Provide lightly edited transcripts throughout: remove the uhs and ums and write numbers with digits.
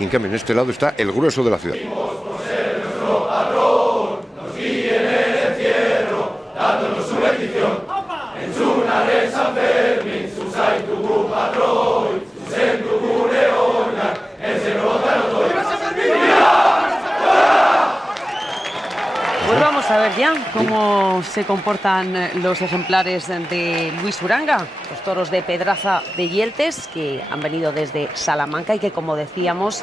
y en cambio en este lado está el grueso de la ciudad. Pues vamos a ver ya cómo se comportan los ejemplares de Luis Uranga, los toros de Pedraza de Yeltes, que han venido desde Salamanca y que, como decíamos,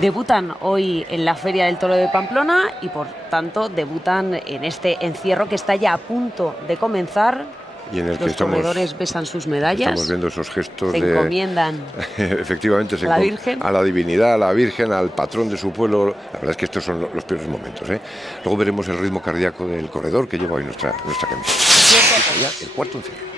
debutan hoy en la Feria del Toro de Pamplona y, por tanto, debutan en este encierro que está ya a punto de comenzar. Y en el Los corredores besan sus medallas. Estamos viendo esos gestos se encomiendan efectivamente, a la Virgen, a la divinidad, a la Virgen, al patrón de su pueblo. La verdad es que estos son los peores momentos, ¿eh? Luego veremos el ritmo cardíaco del corredor que lleva hoy nuestra camiseta. Ya el cuarto encierro.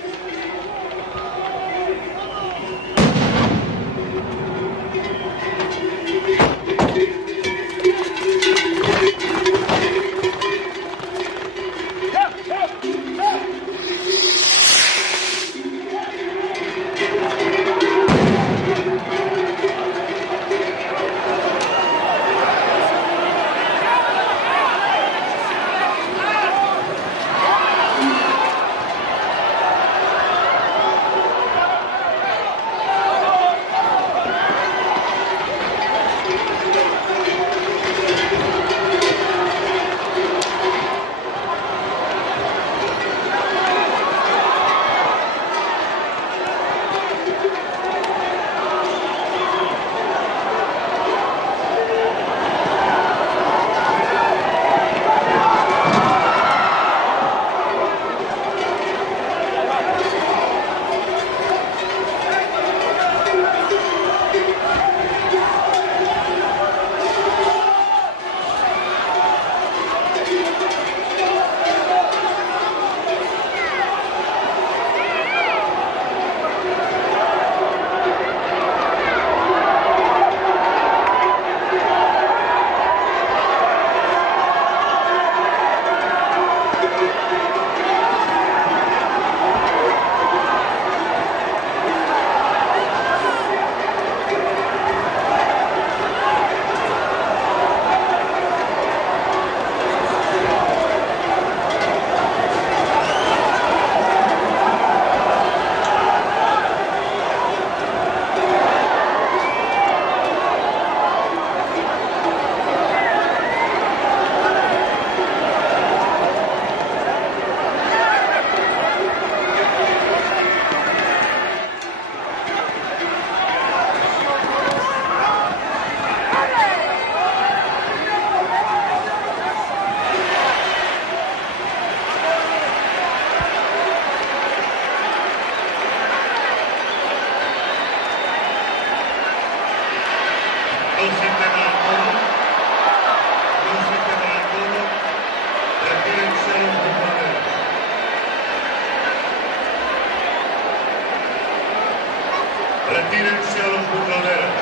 Retírense a los burladeros.